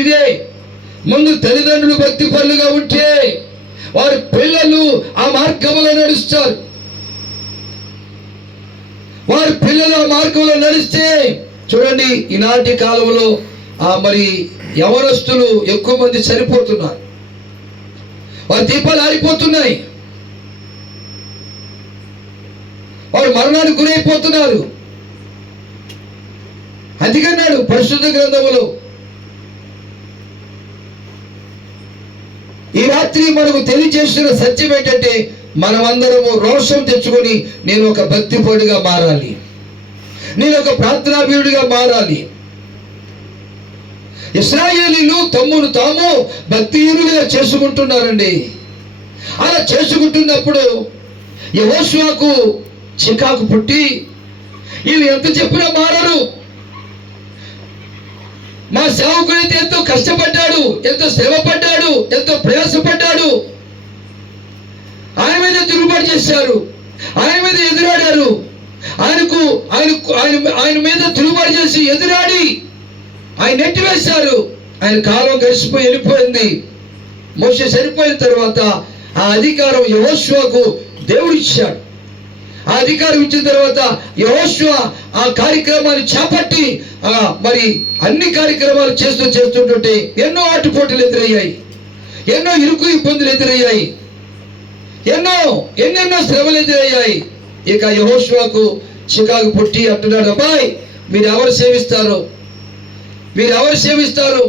ఇదే. ముందు తల్లిదండ్రులు భక్తి పరులుగా ఉంటే వారి పిల్లలు ఆ మార్గంలో నడుస్తారు. వారి పిల్లలు ఆ మార్గంలో నడిస్తే చూడండి, ఈనాటి కాలంలో మరి యవనస్తులు ఎక్కువ మంది చనిపోతున్నారు. వారి దీపాలు ఆరిపోతున్నాయి, వారు మరణానికి గురైపోతున్నారు. అందుకన్నాడు పరిశుద్ధ గ్రంథములో, ఈ రాత్రి మనకు తెలియజేస్తున్న సత్యం ఏంటంటే, మనమందరము రోషం తెచ్చుకొని నేను ఒక భక్తిపరుడిగా మారాలి, నేను ఒక ప్రార్థనాభీరుడిగా మారాలి. ఇశ్రాయేలీలు తమ్మును తాము భక్తిహీనులుగా చేసుకుంటున్నారండి. అలా చేసుకుంటున్నప్పుడు యెహోషువకు చికాకు పుట్టి, వీళ్ళు ఎంత చెప్పినా మారరు, మా సేవకుడైతే ఎంతో కష్టపడ్డాడు, ఎంతో శ్రమపడ్డాడు, ఎంతో ప్రయాసపడ్డాడు, ఆయన మీద తిరుగుబాటు చేశారు, ఆయన మీద ఎదురాడారు, ఆయన మీద తిరుగుబాటు చేసి ఎదురాడి ఆయన నెట్టివేశారు. ఆయన కాలం గడిచిపోయి వెళ్ళిపోయింది. మోషే చనిపోయిన తర్వాత ఆ అధికారం యెహోషువకు దేవుడు ఇచ్చాడు. ఆ అధికారం ఇచ్చిన తర్వాత యెహోషువ ఆ కార్యక్రమాన్ని చేపట్టి మరి అన్ని కార్యక్రమాలు చేస్తుంటే ఎన్నో ఆటుపోటులు ఎదురయ్యాయి, ఎన్నో ఇరుకు ఇబ్బందులు ఎదురయ్యాయి, ఎన్నెన్నో శ్రమలు ఎదురయ్యాయి. ఇక యెహోషువకు చికాకు పుట్టి అంటున్నాడు, అబ్బాయి మీరు ఎవరు సేవిస్తారు, మీరు ఎవరు సేవిస్తారు,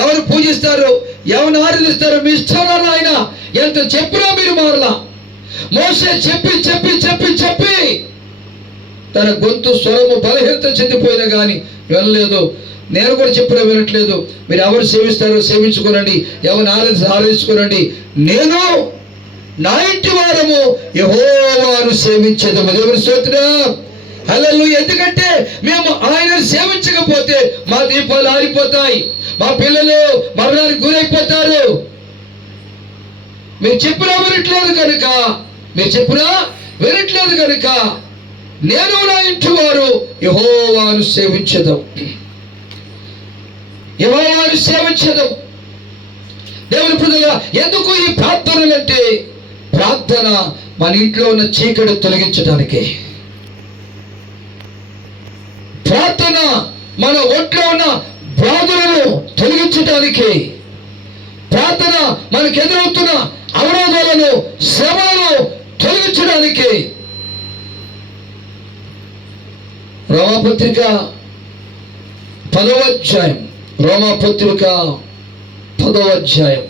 ఎవరు పూజిస్తారు, ఎవరిని ఆరాధిస్తారు, మీ ఇష్టం. ఆయన ఎంత చెప్పినా మీరు మారలా. మోసే చెప్పి చెప్పి చెప్పి చెప్పి తన గొంతు స్వరము బలహీనత చెందిపోయినా కానీ వినలేదు. నేను కూడా చెప్పినా వినట్లేదు. మీరు ఎవరు సేవిస్తారో సేవించుకోనండి, ఎవరిని ఆరాధించుకోనండి, నేను నా ఇంటి వారము యెహోవాను సేవించేదము. దేవుని స్తోత్రం, హల్లెలూయా. ఎందుకంటే మేము ఆయనను సేవించకపోతే మా దీపాలు ఆరిపోతాయి, మా పిల్లలు మరణానికి గురైపోతారు. మీరు చెప్పినా వినట్లేదు కనుక నేను నా ఇంటి వారు యెహోవాను సేవించదం. దేవుని ప్రజలుగా ఎందుకు ఈ ప్రార్థనలు అంటే, ప్రార్థన మన ఇంట్లో ఉన్న చీకటి తొలగించడానికే. ప్రార్థన మన ఒంట్లో ఉన్న బాధలను తొలగించడానికి, ప్రార్థన మనకు ఎదురవుతున్న అవరోధాలను శ్రమలను తొలగించడానికి. రోమాపత్రిక 10వ అధ్యాయం, రోమాపత్రిక 10వ అధ్యాయం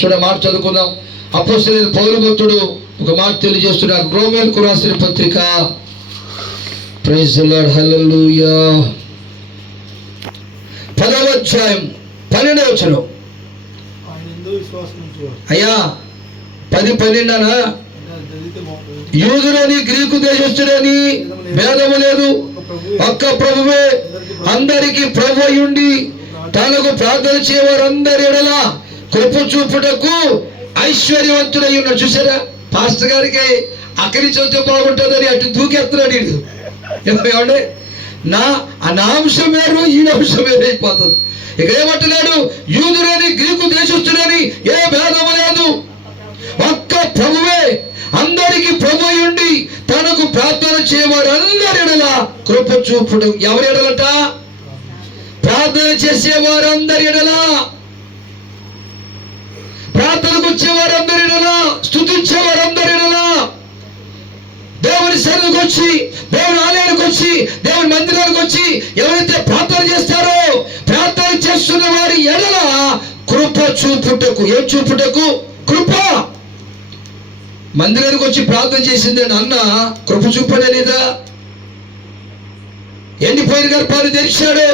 చూడ మాట చదువుకుందాం. అపోస్తలుడైన పౌలు భక్తుడు ఒక మాట తెలియజేస్తున్నాడు. రోమీయులకు రాసిన పత్రిక, ప్రైజ్ ది లార్డ్, హల్లెలూయా, 10వ అధ్యాయం 12వ వచనం. అయ్యా 10:12 యూదులని గ్రీకు దేశస్థులని భేదము లేదు, ఒక్క ప్రభువే అందరికి ప్రభు అయ్యుండి తనకు ప్రార్థన చేయవారందరి ఎడల కృప చూపుటకు ఐశ్వర్యవంతుడై ఉన్నాడు. చూసారా, పాస్టర్ గారికి అక్కడి చదివితే బాగుంటుందని అటు దూకేస్తున్నాడు. ఏమంటే నా అంశం వేరు, ఈ అంశం వేరు అయిపోతుంది. ఇక ఏమంటున్నాడు, యూదులని గ్రీకు దేశస్థులని ఏ భేదము లేదు, ఒక్క ప్రభువే అందరికి ప్రభు అయ్యుండి తనకు ప్రార్థన చేయవారు అందరి ఎడల కృప చూపుడు. ఎవరి ఎడలట? ప్రార్థన చేసేవారు అందరి ఎడల, ప్రార్థనకు వచ్చేవారు అందరి ఎడల, స్తుతించేవారు అందరి ఎడల, దేవుని సన్నిధికి వచ్చి, దేవుని ఆలయానికి వచ్చి, దేవుని మందిరానికి వచ్చి ఎవరైతే ప్రార్థన చేస్తారో, ప్రార్థన చేస్తున్న వారి ఎడల కృప చూపుటకు. ఏం చూపుటకు? కృప. మందిరానికి వచ్చి ప్రార్థన చేసింది అన్న కృప చూపడే లేదా? ఎండిపోయిన గర్భాలు తెరిచాడు,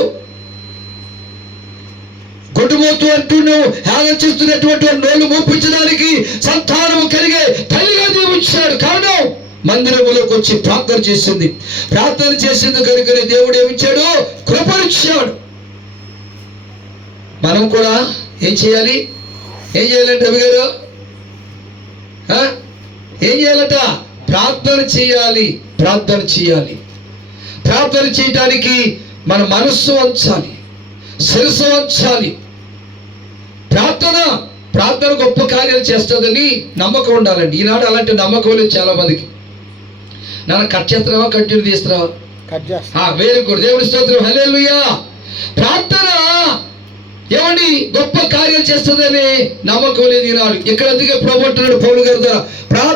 గొడ్డుమోతు అంటూ నువ్వు హేళన చేస్తున్నటువంటి నోళ్ళు మూపించడానికి సంతానము కలిగే తల్లిగా దీవించాడు. కారణం మందిరములోకి వచ్చి ప్రార్థన చేసింది. ప్రార్థన చేసింది కనుకనే దేవుడు ఏమిచ్చాడు? కృపనిచ్చాడు. మనం కూడా ఏం చేయాలి? ఏం చేయాలంటే రవి గారు ఏం చేయాలట? ప్రార్థన చేయాలి. ప్రార్థన చేయాలి. ప్రార్థన చేయటానికి మన మనస్సు వంచాలి, శిరస్సు వంచాలి. ప్రార్థన గొప్ప కార్యాలు చేస్తుందని నమ్మకం ఉండాలండి. ఈనాడు అలాంటి నమ్మకం లేదు చాలా మందికి. నాన్న కట్ చేస్తున్నావా, కంటిన్యూ తీస్తున్నావా? వెరీ గుడ్, దేవుడి స్తోత్రం, హల్లెలూయా. ప్రార్థన ఏమండి గొప్ప కార్యాలు చేస్తుందని నమ్మకం లేదు ఈనాడు. ఇక్కడ అందుకే ప్రభువు అంటున్నాడు పౌలు గారి ద్వారా,